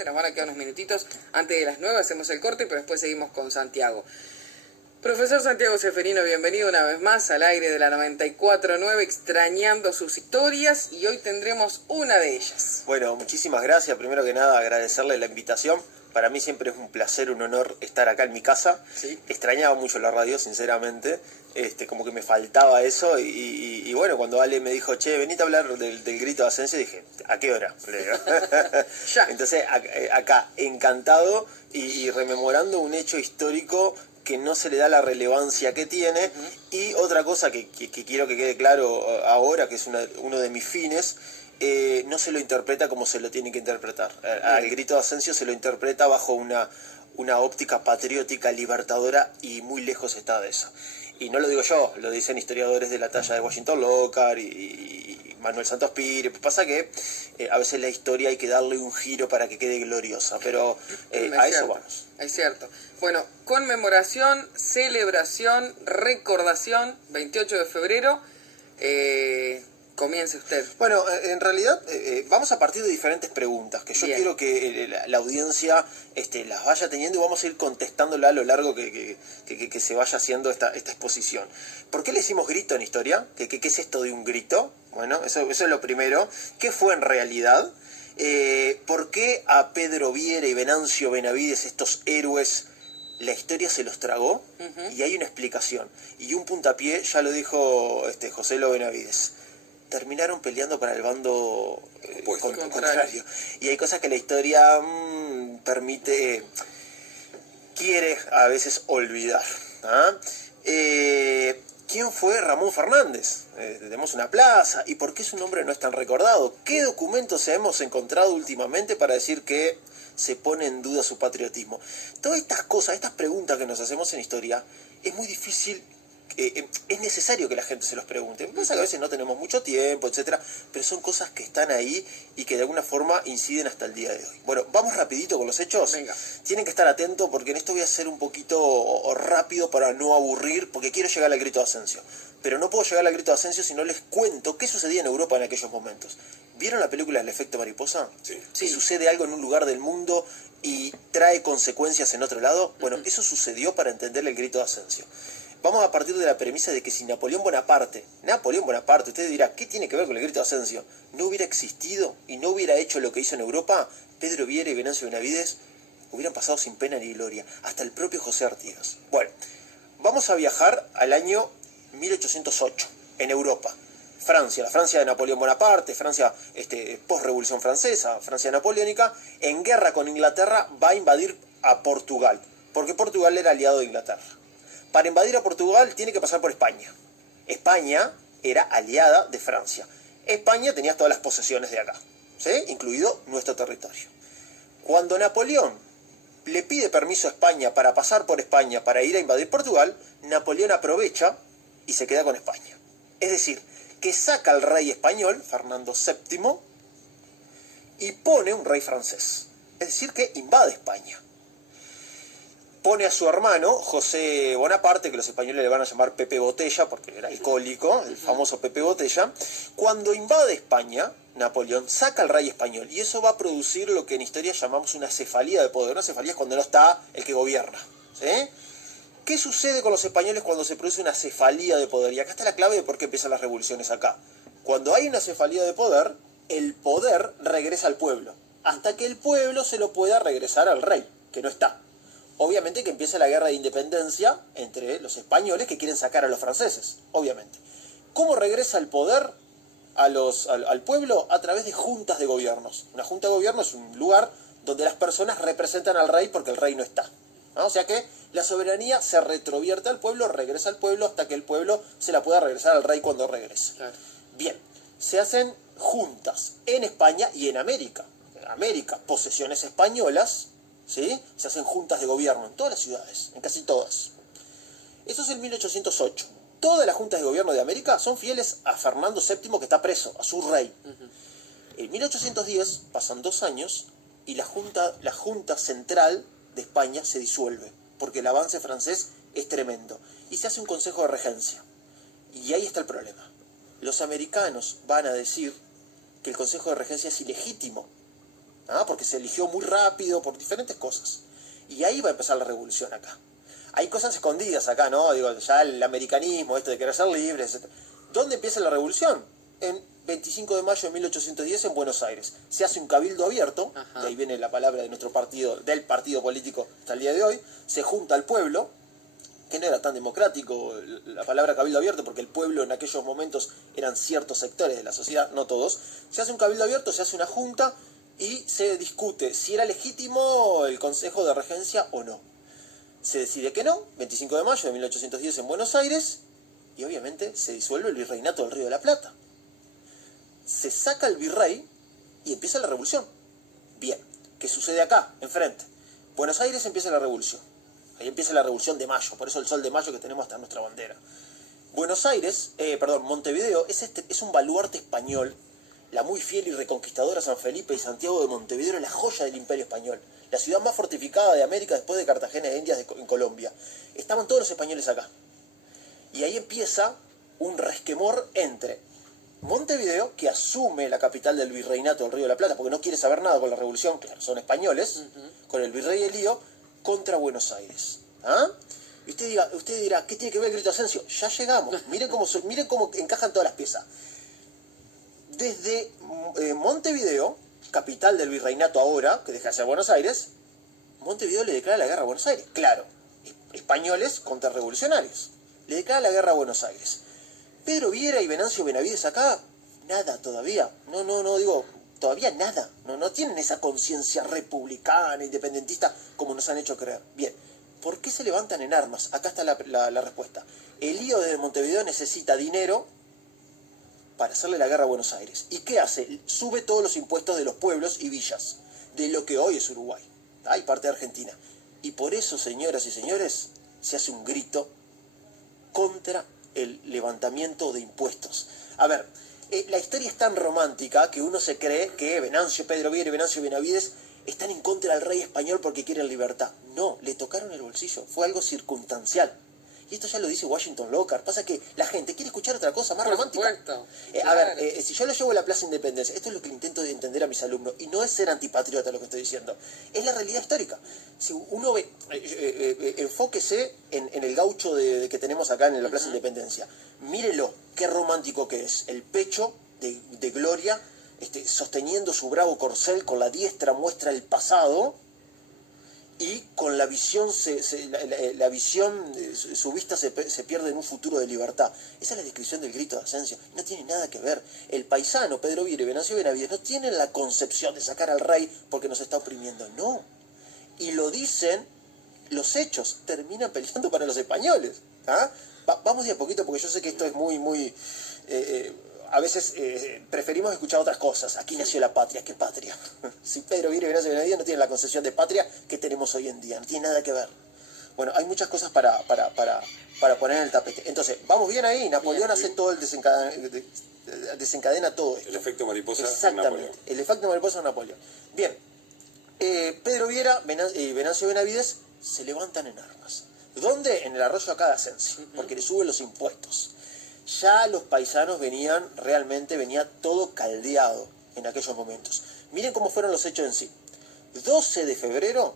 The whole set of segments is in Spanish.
rápidamente, nos van a quedar unos minutitos antes de las 9, hacemos el corte, pero después seguimos con Santiago. Profesor Santiago Ceferino, bienvenido una vez más al aire de la 94.9, extrañando sus historias, y hoy tendremos una de ellas. Bueno, muchísimas gracias. Primero que nada, agradecerle la invitación. Para mí siempre es un placer, un honor estar acá en mi casa. ¿Sí? Extrañaba mucho la radio, sinceramente. Como que me faltaba eso. Y bueno, cuando Ale me dijo, che, venite a hablar del grito de Asensio, dije, ¿a qué hora? Ya. Entonces, acá, encantado y rememorando un hecho histórico que no se le da la relevancia que tiene. Y otra cosa que quiero que quede claro ahora, que es uno de mis fines, no se lo interpreta como se lo tiene que interpretar. Al grito de Asensio se lo interpreta bajo una óptica patriótica, libertadora, y muy lejos está de eso. Y no lo digo yo, lo dicen historiadores de la talla de Washington Lockhart y Manuel Santos Pires. Pasa que a veces la historia hay que darle un giro para que quede gloriosa, pero a eso vamos. Es cierto. Bueno, conmemoración, celebración, recordación, 28 de febrero. Comience usted. Bueno, en realidad vamos a partir de diferentes preguntas que yo quiero que la audiencia las vaya teniendo, y vamos a ir contestándola a lo largo que se vaya haciendo esta exposición. ¿Por qué le decimos grito en historia? ¿Qué es esto de un grito? Bueno, eso es lo primero. ¿Qué fue en realidad? ¿Por qué a Pedro Viera y Venancio Benavides, estos héroes, la historia se los tragó? Y hay una explicación. Y un puntapié, ya lo dijo José Lo Benavides. Terminaron peleando para el bando contrario. Y hay cosas que la historia quiere a veces olvidar. ¿Quién fue Ramón Fernández? Tenemos una plaza. ¿Y por qué su nombre no es tan recordado? ¿Qué documentos hemos encontrado últimamente para decir que se pone en duda su patriotismo? Todas estas cosas, estas preguntas que nos hacemos en historia, es muy difícil. Es necesario que la gente se los pregunte. Pasa que a veces no tenemos mucho tiempo, etcétera, pero son cosas que están ahí y que de alguna forma inciden hasta el día de hoy. Bueno, vamos rapidito con los hechos. Venga. Tienen que estar atentos porque en esto voy a ser un poquito rápido para no aburrir, porque quiero llegar al grito de Asensio. Pero no puedo llegar al grito de Asensio si no les cuento qué sucedía en Europa en aquellos momentos. ¿Vieron la película El efecto mariposa? Sí. Que sucede algo en un lugar del mundo y trae consecuencias en otro lado. Bueno, eso sucedió para entender el grito de Asensio. Vamos a partir de la premisa de que si Napoleón Bonaparte, usted dirá, ¿qué tiene que ver con el grito de Asensio? No hubiera existido y no hubiera hecho lo que hizo en Europa, Pedro Viera y Venancio Benavides hubieran pasado sin pena ni gloria, hasta el propio José Artigas. Bueno, vamos a viajar al año 1808, en Europa. Francia, la Francia de Napoleón Bonaparte, Francia post-revolución francesa, Francia napoleónica, en guerra con Inglaterra, va a invadir a Portugal, porque Portugal era aliado de Inglaterra. Para invadir a Portugal tiene que pasar por España. España era aliada de Francia. España tenía todas las posesiones de acá, ¿sí? Incluido nuestro territorio. Cuando Napoleón le pide permiso a España para pasar por España para ir a invadir Portugal, Napoleón aprovecha y se queda con España. Es decir, que saca al rey español, Fernando VII, y pone un rey francés. Es decir, que invade España. Pone a su hermano, José Bonaparte, que los españoles le van a llamar Pepe Botella, porque era alcohólico, el famoso Pepe Botella. Cuando invade España, Napoleón saca al rey español, y eso va a producir lo que en historia llamamos una cefalía de poder. Una cefalía es cuando no está el que gobierna, ¿sí? ¿Qué sucede con los españoles cuando se produce una cefalía de poder? Y acá está la clave de por qué empiezan las revoluciones acá. Cuando hay una cefalía de poder, el poder regresa al pueblo, hasta que el pueblo se lo pueda regresar al rey, que no está. Obviamente que empieza la guerra de independencia entre los españoles que quieren sacar a los franceses, obviamente. ¿Cómo regresa el poder al pueblo? A través de juntas de gobiernos. Una junta de gobierno es un lugar donde las personas representan al rey porque el rey no está, ¿no? O sea que la soberanía se retrovierte al pueblo, regresa al pueblo hasta que el pueblo se la pueda regresar al rey cuando regrese. Claro. Bien, se hacen juntas en España y en América. En América, posesiones españolas, ¿sí? Se hacen juntas de gobierno en todas las ciudades, en casi todas. Eso es en 1808. Todas las juntas de gobierno de América son fieles a Fernando VII, que está preso, a su rey. En 1810 pasan 2 años y la junta central de España se disuelve, porque el avance francés es tremendo. Y se hace un consejo de regencia. Y ahí está el problema. Los americanos van a decir que el consejo de regencia es ilegítimo, porque se eligió muy rápido por diferentes cosas. Y ahí va a empezar la revolución acá. Hay cosas escondidas acá, ¿no? Digo, ya el americanismo, esto de querer ser libres, etc. ¿Dónde empieza la revolución? En 25 de mayo de 1810 en Buenos Aires. Se hace un cabildo abierto, de ahí viene la palabra de nuestro partido, del partido político hasta el día de hoy. Se junta al pueblo, que no era tan democrático la palabra cabildo abierto, porque el pueblo en aquellos momentos eran ciertos sectores de la sociedad, no todos. Se hace un cabildo abierto, se hace una junta y se discute si era legítimo el Consejo de Regencia o no. Se decide que no, 25 de mayo de 1810 en Buenos Aires, y obviamente se disuelve el virreinato del Río de la Plata. Se saca el virrey y empieza la revolución. Bien, ¿qué sucede acá, enfrente? Buenos Aires empieza la revolución. Ahí empieza la revolución de mayo, por eso el sol de mayo que tenemos hasta nuestra bandera. Montevideo es un baluarte español. La muy fiel y reconquistadora San Felipe y Santiago de Montevideo era la joya del Imperio Español. La ciudad más fortificada de América después de Cartagena de Indias en Colombia. Estaban todos los españoles acá. Y ahí empieza un resquemor entre Montevideo, que asume la capital del virreinato del Río de la Plata, porque no quiere saber nada con la revolución, claro, son españoles, con el virrey Elío, contra Buenos Aires. Y usted dirá, ¿qué tiene que ver el grito de Ascencio? Ya llegamos, miren cómo encajan todas las piezas. Desde Montevideo, capital del virreinato ahora, que deja de ser Buenos Aires, Montevideo le declara la guerra a Buenos Aires. Claro, españoles contra revolucionarios. Le declara la guerra a Buenos Aires. Pedro Viera y Venancio Benavides acá, nada todavía. Todavía nada. No tienen esa conciencia republicana, independentista, como nos han hecho creer. Bien, ¿por qué se levantan en armas? Acá está la respuesta. Elío desde Montevideo necesita dinero para hacerle la guerra a Buenos Aires. ¿Y qué hace? Sube todos los impuestos de los pueblos y villas, de lo que hoy es Uruguay, y parte de Argentina. Y por eso, señoras y señores, se hace un grito contra el levantamiento de impuestos. A ver, la historia es tan romántica que uno se cree que Pedro Viera y Venancio Benavides están en contra del rey español porque quieren libertad. No, le tocaron el bolsillo, fue algo circunstancial. Y esto ya lo dice Washington Lockhart. Pasa que la gente quiere escuchar otra cosa más romántica. Si yo lo llevo a la Plaza Independencia, esto es lo que intento de entender a mis alumnos, y no es ser antipatriota lo que estoy diciendo, es la realidad histórica. Si uno ve, enfóquese en el gaucho que tenemos acá en la Plaza Independencia. Mírelo, qué romántico que es. El pecho de gloria, sosteniendo su bravo corcel, con la diestra muestra el pasado, y con la visión, su vista se pierde en un futuro de libertad. Esa es la descripción del grito de Ascencio. No tiene nada que ver. El paisano, Pedro Viera y Venancio Benavides, no tienen la concepción de sacar al rey porque nos está oprimiendo. No. Y lo dicen los hechos. Terminan peleando para los españoles. Vamos de a poquito porque yo sé que esto es muy... a veces preferimos escuchar otras cosas. Aquí nació la patria. ¿Qué patria? Si Pedro Viera y Venancio Benavides no tienen la concepción de patria que tenemos hoy en día. No tiene nada que ver. Bueno, hay muchas cosas para poner en el tapete. Entonces, vamos bien ahí. Napoleón hace todo desencadena todo esto. El efecto mariposa. Exactamente. Napoleón. El efecto mariposa de Napoleón. Bien. Pedro Viera y Venancio Benavides se levantan en armas. ¿Dónde? En el arroyo acá de Ascencio. Porque le suben los impuestos. Ya los paisanos venía todo caldeado en aquellos momentos. Miren cómo fueron los hechos en sí. 12 de febrero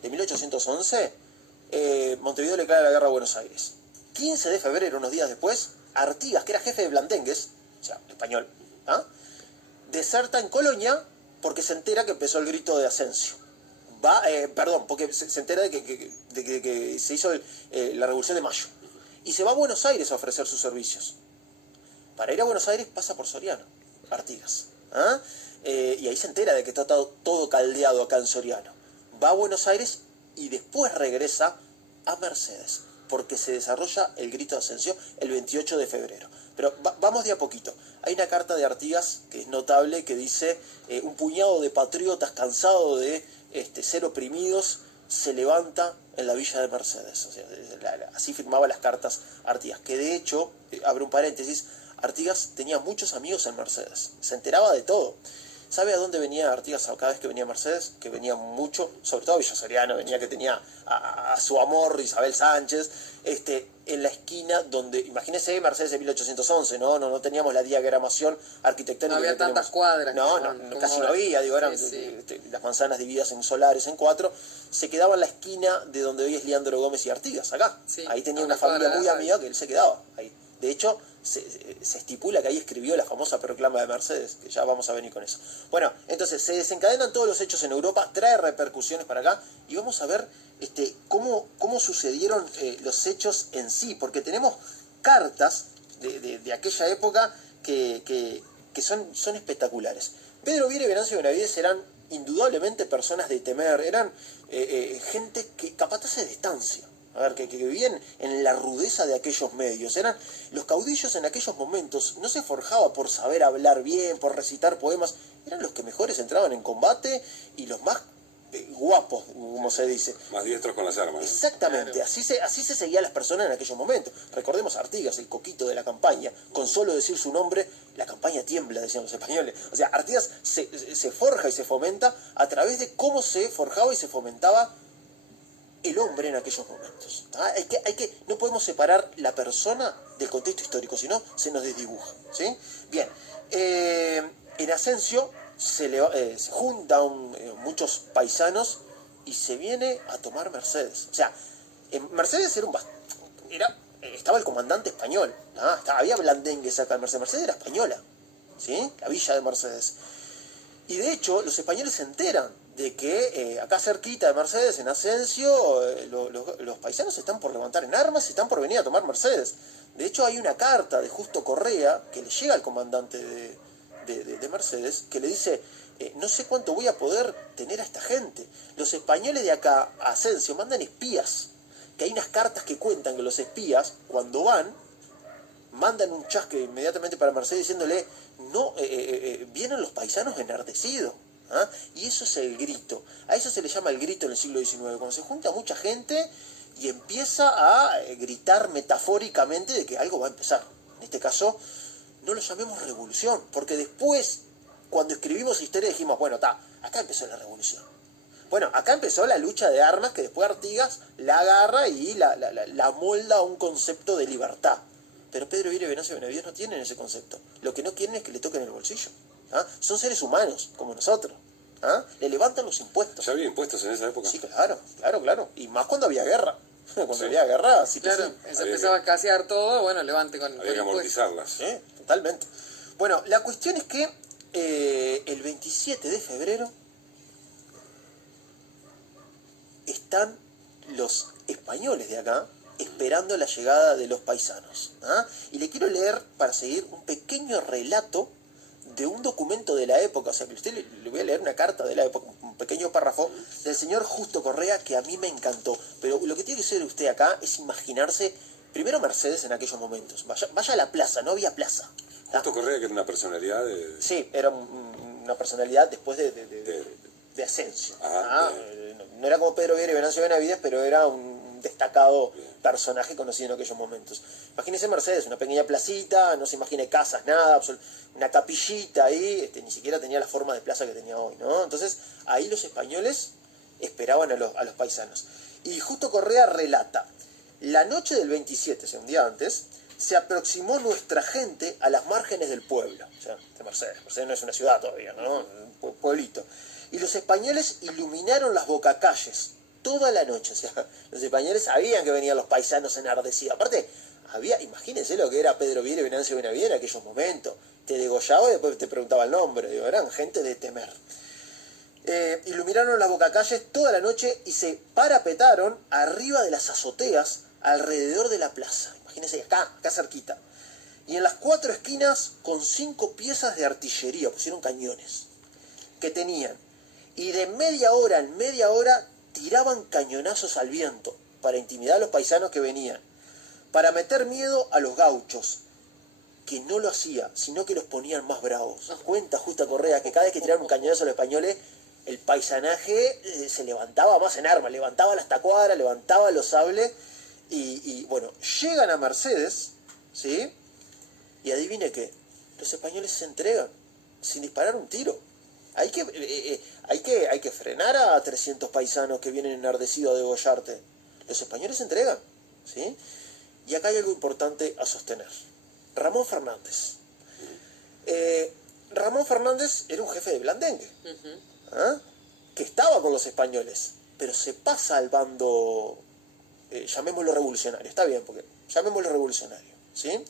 de 1811, Montevideo le declara la guerra a Buenos Aires. 15 de febrero, unos días después, Artigas, que era jefe de Blandengues, o sea, español, deserta en Colonia porque se entera que empezó el grito de Ascencio. Porque se entera de que se hizo la Revolución de Mayo. Y se va a Buenos Aires a ofrecer sus servicios. Para ir a Buenos Aires pasa por Soriano, Artigas. Y ahí se entera de que está todo caldeado acá en Soriano. Va a Buenos Aires y después regresa a Mercedes, porque se desarrolla el grito de Ascencio el 28 de febrero. Pero vamos de a poquito. Hay una carta de Artigas que es notable, que dice: un puñado de patriotas cansados de ser oprimidos se levanta en la villa de Mercedes. O sea, así firmaba las cartas Artigas, que de hecho, abro un paréntesis, Artigas tenía muchos amigos en Mercedes, se enteraba de todo. ¿Sabe a dónde venía Artigas cada vez que venía Mercedes? Que venía mucho, sobre todo Villa Soriano, venía que tenía a su amor Isabel Sánchez, en la esquina donde, imagínese Mercedes de 1811, no teníamos la diagramación arquitectónica. No había tantas cuadras. No, casi no había, digo, eran las manzanas divididas en solares, en 4, se quedaba en la esquina de donde hoy es Leandro Gómez y Artigas, acá. Sí, ahí tenía una familia muy amiga que él se quedaba ahí. De hecho, se estipula que ahí escribió la famosa proclama de Mercedes, que ya vamos a venir con eso. Bueno, entonces se desencadenan todos los hechos en Europa, trae repercusiones para acá, y vamos a ver cómo sucedieron los hechos en sí, porque tenemos cartas de aquella época que son espectaculares. Pedro Viera y Venancio Benavides eran indudablemente personas de temer, eran gente capataces de estancia. A ver, que vivían en la rudeza de aquellos medios. Eran los caudillos en aquellos momentos. No se forjaba por saber hablar bien, por recitar poemas. Eran los que mejores entraban en combate y los más guapos, como se dice. Más diestros con las armas. Exactamente, claro. Así se seguía a las personas en aquellos momentos. Recordemos a Artigas, el coquito de la campaña. Con solo decir su nombre, la campaña tiembla, decían los españoles. O sea, Artigas se forja y se fomenta a través de cómo se forjaba y se fomentaba el hombre en aquellos momentos. No podemos separar la persona del contexto histórico, si no se nos desdibuja, ¿sí? Bien, en Asensio se juntan muchos paisanos y se viene a tomar Mercedes. O sea, en Mercedes estaba el comandante español, había blandengues acá en Mercedes. Mercedes era española, ¿sí? La villa de Mercedes. Y de hecho, los españoles se enteran de que acá cerquita de Mercedes, en Asensio, los paisanos están por levantar en armas y están por venir a tomar Mercedes. De hecho, hay una carta de Justo Correa que le llega al comandante de Mercedes, que le dice, no sé cuánto voy a poder tener a esta gente. Los españoles de acá, a Asensio, mandan espías. Que hay unas cartas que cuentan que los espías, cuando van, mandan un chasque inmediatamente para Mercedes diciéndole, vienen los paisanos enardecidos. Y eso es el grito. A eso se le llama el grito en el siglo XIX, cuando se junta mucha gente y empieza a gritar metafóricamente de que algo va a empezar. En este caso, no lo llamemos revolución, porque después, cuando escribimos historia, dijimos, bueno, acá empezó la revolución. Bueno, acá empezó la lucha de armas que después Artigas la agarra y la molda a un concepto de libertad. Pero Pedro Viera y Venancio Benavides no tienen ese concepto. Lo que no quieren es que le toquen el bolsillo. Son seres humanos, como nosotros. Le levantan los impuestos. ¿Ya había impuestos en esa época? Sí, claro. Y más cuando había guerra. Cuando había guerra, sí que claro, sí. Se empezaba a escasear todo, bueno, levante con había que amortizarlas. Sí, totalmente. Bueno, la cuestión es que el 27 de febrero están los españoles de acá esperando la llegada de los paisanos. Y le quiero leer, para seguir, un pequeño relato de un documento de la época. O sea, que usted le voy a leer una carta de la época, un pequeño párrafo del señor Justo Correa, que a mí me encantó. Pero lo que tiene que hacer usted acá es imaginarse, primero Mercedes en aquellos momentos. Vaya a la plaza, no había plaza. Justo Correa, que era una personalidad de... Sí, era una personalidad después de Asensio. No era como Pedro Viera y Venancio Benavides, pero era un destacado personaje conocido en aquellos momentos. Imagínese Mercedes, una pequeña placita, no se imagine casas, nada, una capillita ahí, ni siquiera tenía la forma de plaza que tenía hoy, ¿no? Entonces, ahí los españoles esperaban a los paisanos. Y Justo Correa relata, la noche del 27, o sea, un día antes, se aproximó nuestra gente a las márgenes del pueblo, o sea, de Mercedes. Mercedes no es una ciudad todavía, ¿no? Un pueblito. Y los españoles iluminaron las bocacalles toda la noche. O sea, los españoles sabían que venían los paisanos enardecidos. Aparte, imagínense lo que era Pedro Viera y Venancio Benavides en aquellos momentos. Te degollaba y después te preguntaba el nombre. Digo, eran gente de temer. Iluminaron las bocacalles toda la noche y se parapetaron arriba de las azoteas alrededor de la plaza. Imagínense, acá cerquita. Y en las 4 esquinas, con 5 piezas de artillería, pusieron cañones que tenían. Y de media hora en media hora tiraban cañonazos al viento para intimidar a los paisanos que venían, para meter miedo a los gauchos, que no lo hacía, sino que los ponían más bravos. Cuenta Justo Correa que cada vez que tiraban un cañonazo a los españoles, el paisanaje se levantaba más en armas, levantaba las tacuaras, levantaba los sables, y bueno, llegan a Mercedes, ¿sí? Y adivine qué, los españoles se entregan, sin disparar un tiro. Hay que frenar a 300 paisanos que vienen enardecidos a degollarte. Los españoles se entregan, ¿sí? Y acá hay algo importante a sostener. Ramón Fernández. Ramón Fernández era un jefe de blandengue, ¿ah? Que estaba con los españoles, pero se pasa al bando, llamémoslo revolucionario, está bien, porque llamémoslo revolucionario, ¿sí?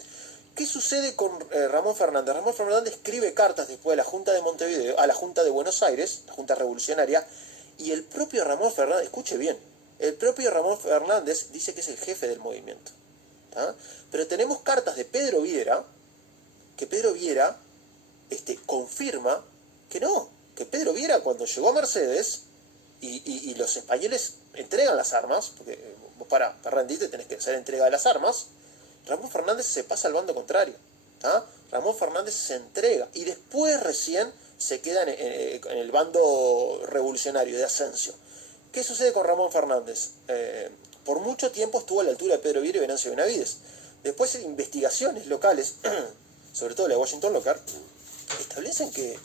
¿Qué sucede con Ramón Fernández? Ramón Fernández escribe cartas después de la Junta de Montevideo, a la Junta de Buenos Aires, la Junta Revolucionaria, y el propio Ramón Fernández, escuche bien, el propio Ramón Fernández dice que es el jefe del movimiento, ¿ah? Pero tenemos cartas de Pedro Viera, que Pedro Viera confirma que no, que Pedro Viera cuando llegó a Mercedes y los españoles entregan las armas, porque vos para rendirte tenés que hacer entrega de las armas, Ramón Fernández se pasa al bando contrario, ¿tá? Ramón Fernández se entrega y después recién se queda en el bando revolucionario de Asensio. ¿Qué sucede con Ramón Fernández? Por mucho tiempo estuvo a la altura de Pedro Viera y Venancio Benavides. Después investigaciones locales, sobre todo la de Washington Locker, establecen que,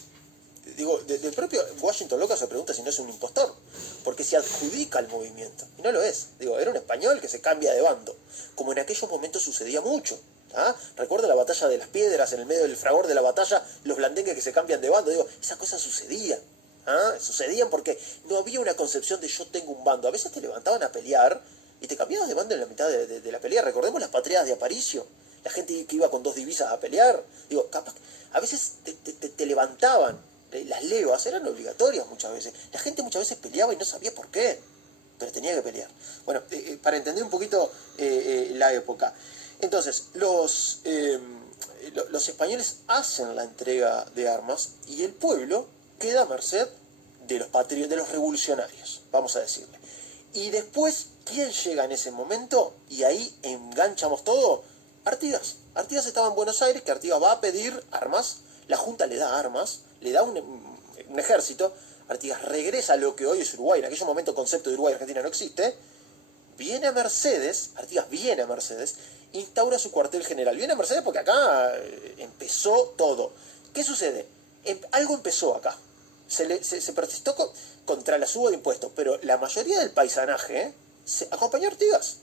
del propio Washington Locker se pregunta si no es un impostor, porque se adjudica al movimiento, y no lo es. Era un español que se cambia de bando, como en aquellos momentos sucedía mucho. ¿Ah? Recuerda la batalla de las piedras, en el medio del fragor de la batalla, los blandengues que se cambian de bando. Esas cosas sucedían. ¿Ah? Sucedían porque no había una concepción de yo tengo un bando. A veces te levantaban a pelear y te cambiabas de bando en la mitad de la pelea. Recordemos las patriadas de Aparicio, la gente que iba con 2 divisas a pelear. Capaz, a veces te levantaban. Las levas eran obligatorias muchas veces. La gente muchas veces peleaba y no sabía por qué, pero tenía que pelear. Bueno, para entender un poquito la época. Entonces, los españoles hacen la entrega de armas y el pueblo queda a merced de los revolucionarios, vamos a decirle. Y después, ¿quién llega en ese momento? Y ahí enganchamos todo. Artigas. Artigas estaba en Buenos Aires, que Artigas va a pedir armas, la Junta le da armas, le da un ejército, Artigas regresa a lo que hoy es Uruguay, en aquel momento el concepto de Uruguay y Argentina no existe, viene a Mercedes, Artigas viene a Mercedes, instaura su cuartel general. Viene a Mercedes porque acá empezó todo. ¿Qué sucede? Algo empezó acá. Se protestó contra la suba de impuestos, pero la mayoría del paisanaje se acompañó a Artigas.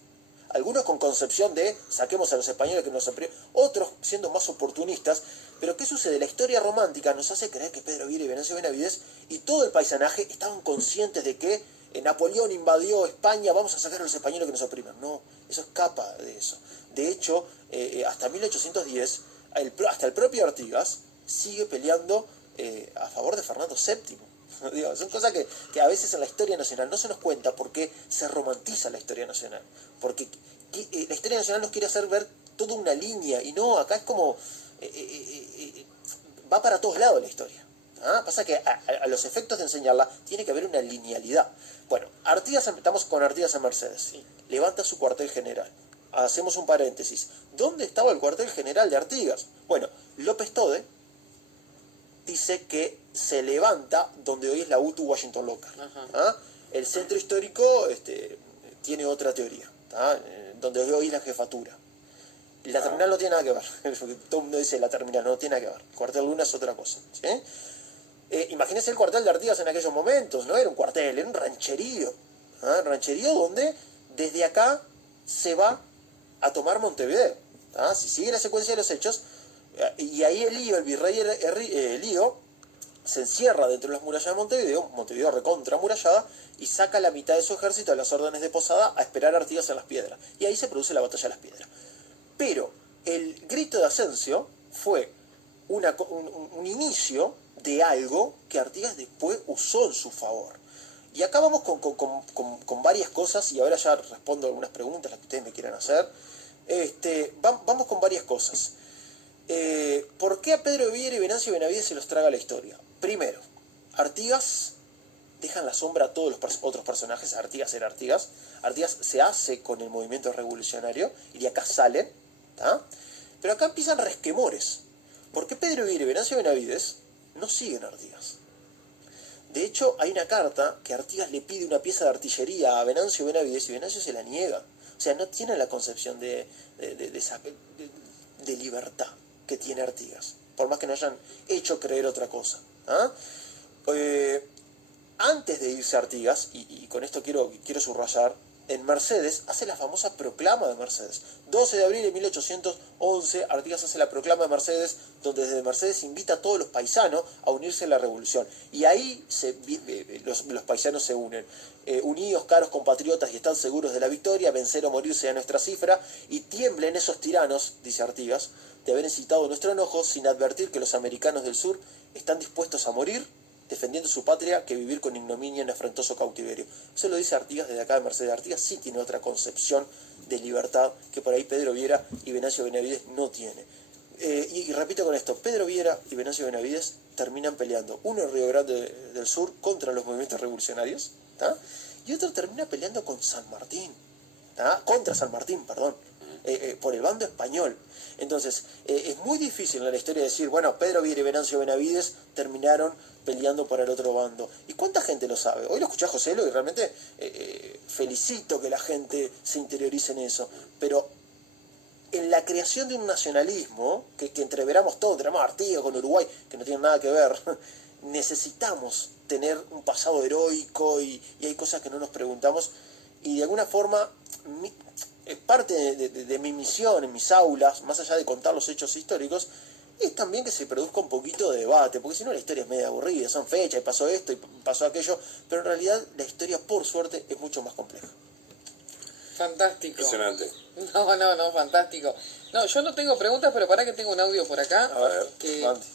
Algunos con concepción de saquemos a los españoles que nos oprimieron, otros siendo más oportunistas. Pero ¿qué sucede? La historia romántica nos hace creer que Pedro Viera y Venancio Benavides y todo el paisanaje estaban conscientes de que Napoleón invadió España, vamos a sacar a los españoles que nos oprimen. No, eso escapa de eso. De hecho, hasta 1810, hasta el propio Artigas sigue peleando a favor de Fernando VII. Son cosas que a veces en la historia nacional no se nos cuenta porque se romantiza la historia nacional. Porque la historia nacional nos quiere hacer ver toda una línea y no, acá es como... va para todos lados la historia. ¿Ah? Pasa que a los efectos de enseñarla tiene que haber una linealidad. Bueno, estamos con Artigas en Mercedes. Sí. Levanta su cuartel general. Hacemos un paréntesis. ¿Dónde estaba el cuartel general de Artigas? Bueno, López Tode dice que se levanta donde hoy es la UTU Washington Locker. ¿Ah? El centro histórico tiene otra teoría, ¿ah? Donde hoy es la jefatura. La terminal no tiene nada que ver. Todo el mundo dice la terminal, no tiene nada que ver. El cuartel Luna es otra cosa. ¿Sí? Imagínense el cuartel de Artigas en aquellos momentos. No era un cuartel, era un rancherío. ¿Ah? Un rancherío donde desde acá se va a tomar Montevideo. ¿Ah? Si sigue la secuencia de los hechos, y ahí el virrey Elío, se encierra dentro de las murallas de Montevideo recontra amurallada, y saca la mitad de su ejército a las órdenes de Posada a esperar a Artigas en las Piedras. Y ahí se produce la batalla de las Piedras. Pero el grito de Asensio fue un inicio de algo que Artigas después usó en su favor. Y acá vamos con varias cosas, y ahora ya respondo algunas preguntas, las que ustedes me quieran hacer. Vamos con varias cosas. ¿Por qué a Pedro Viera y Venancio Benavides se los traga la historia? Primero, Artigas deja en la sombra a todos los otros personajes. Artigas era Artigas. Artigas se hace con el movimiento revolucionario y de acá salen. ¿Tá? Pero acá empiezan resquemores. ¿Por qué Pedro Viera y Venancio Benavides no siguen a Artigas? De hecho, hay una carta que Artigas le pide una pieza de artillería a Venancio Benavides y Venancio se la niega. O sea, no tiene la concepción de libertad que tiene Artigas, por más que no hayan hecho creer otra cosa. ¿Ah? Antes de irse Artigas, y con esto quiero subrayar, en Mercedes hace la famosa proclama de Mercedes. 12 de abril de 1811, Artigas hace la proclama de Mercedes, donde desde Mercedes invita a todos los paisanos a unirse a la revolución. Y ahí los paisanos se unen. Unidos, caros compatriotas, y están seguros de la victoria, vencer o morir sea nuestra cifra, y tiemblen esos tiranos, dice Artigas, de haber incitado nuestro enojo, sin advertir que los americanos del sur están dispuestos a morir defendiendo su patria que vivir con ignominia en afrentoso cautiverio. Eso lo dice Artigas desde acá de Mercedes. Artigas sí tiene otra concepción de libertad que por ahí Pedro Viera y Venancio Benavides no tiene. Y repito con esto, Pedro Viera y Venancio Benavides terminan peleando. Uno en Río Grande del Sur contra los movimientos revolucionarios, ¿tá? Y otro termina peleando con San Martín, ¿tá? Contra San Martín, perdón. Por el bando español. Entonces, es muy difícil en la historia decir, bueno, Pedro Viera y Venancio Benavides terminaron peleando por el otro bando. ¿Y cuánta gente lo sabe? Hoy lo escuché a Joselo y realmente felicito que la gente se interiorice en eso. Pero en la creación de un nacionalismo, que entreveramos todo, tenemos a Artigas con Uruguay, que no tienen nada que ver, necesitamos tener un pasado heroico y hay cosas que no nos preguntamos. Y de alguna forma, es parte de mi misión en mis aulas, más allá de contar los hechos históricos, es también que se produzca un poquito de debate, porque si no la historia es medio aburrida, son fechas, y pasó esto y pasó aquello, pero en realidad la historia, por suerte, es mucho más compleja. Fantástico. Impresionante. No, fantástico. No, yo no tengo preguntas, pero para que tengo un audio por acá. A ver, que mande.